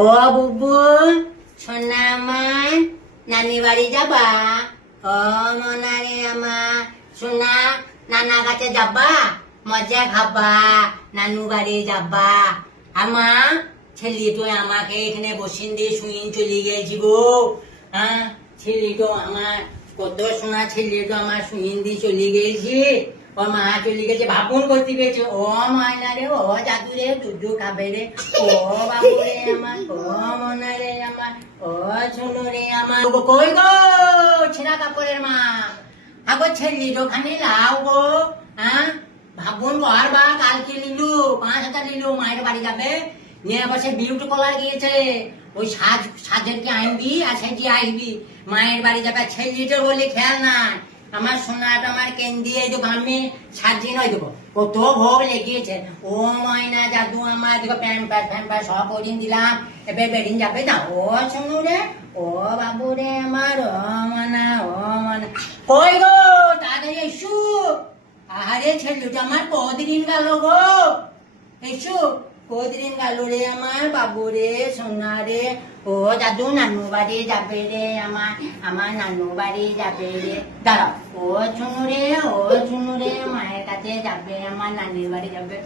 ও বুবুল সোনা আমার নানি বাড়ি যাবা? ও মনারে আমার সোনা নানা কাছে যাবা, মজা খাবা, নানু বাড়ি যাবা। আমার ছেলে তো আমাকে এখানে বসিন দিয়ে শুইন চলে গেছি গো। হ্যাঁ, ছেলে তো আমার কত সোনা ছেলে তো আমার শুইন দিয়ে চলে গেছি। ও মা চলে গেছে ভাবুন করতে গেছে। ও মায়না রে, ও জাদু রে, দুধু খাবে রে। ও বাবু রে আমার, ও মনা রে আমার, ও ছোনো রে আমার। কই গো ছেঁড়া কাপড়ের মা, আগো ছেলে ওখানে লাও গো। হ্যাঁ, ভাবুন ঘর বা কালকে লিলু 5,000 লিলু মায়ের বাড়ি যাবে নিয়ে বসে বিউটি পার্লার গিয়েছে। ওই সাজের কি আনবি আর সেজি আসবি, মায়ের বাড়ি যাবে। ছেলেটা বলে খেয়াল নাই, আমার সোনাটা আমার কেন্দি এই দেখো আমি সাজিয়ে নয় দেবো কত ভোগ লেগিয়েছে। ও ময়না জাদু আমার দেখো প্যাম্পার সব পরিয়ে দিলাম, এবার বেরিয়ে যাবে না। ও সোনু রে, ও বাবু রে আমার, ও মনা, ও মনা। কই গো তাড়াতাড়ি এসু। আরে ছেলেটা আমার কদিন গেল গো, এসু কদিন গেল রে আমার বাবু রে, সোনা রে। ও দাদু নানু বাড়ি যাবে রে আমার, আমার নানু বাড়ি যাবে রে। দাঁড়াও, ও চুনু রে, ও চুনু রে, মায়ের কাছে যাবে, আমার নানির বাড়ি যাবে।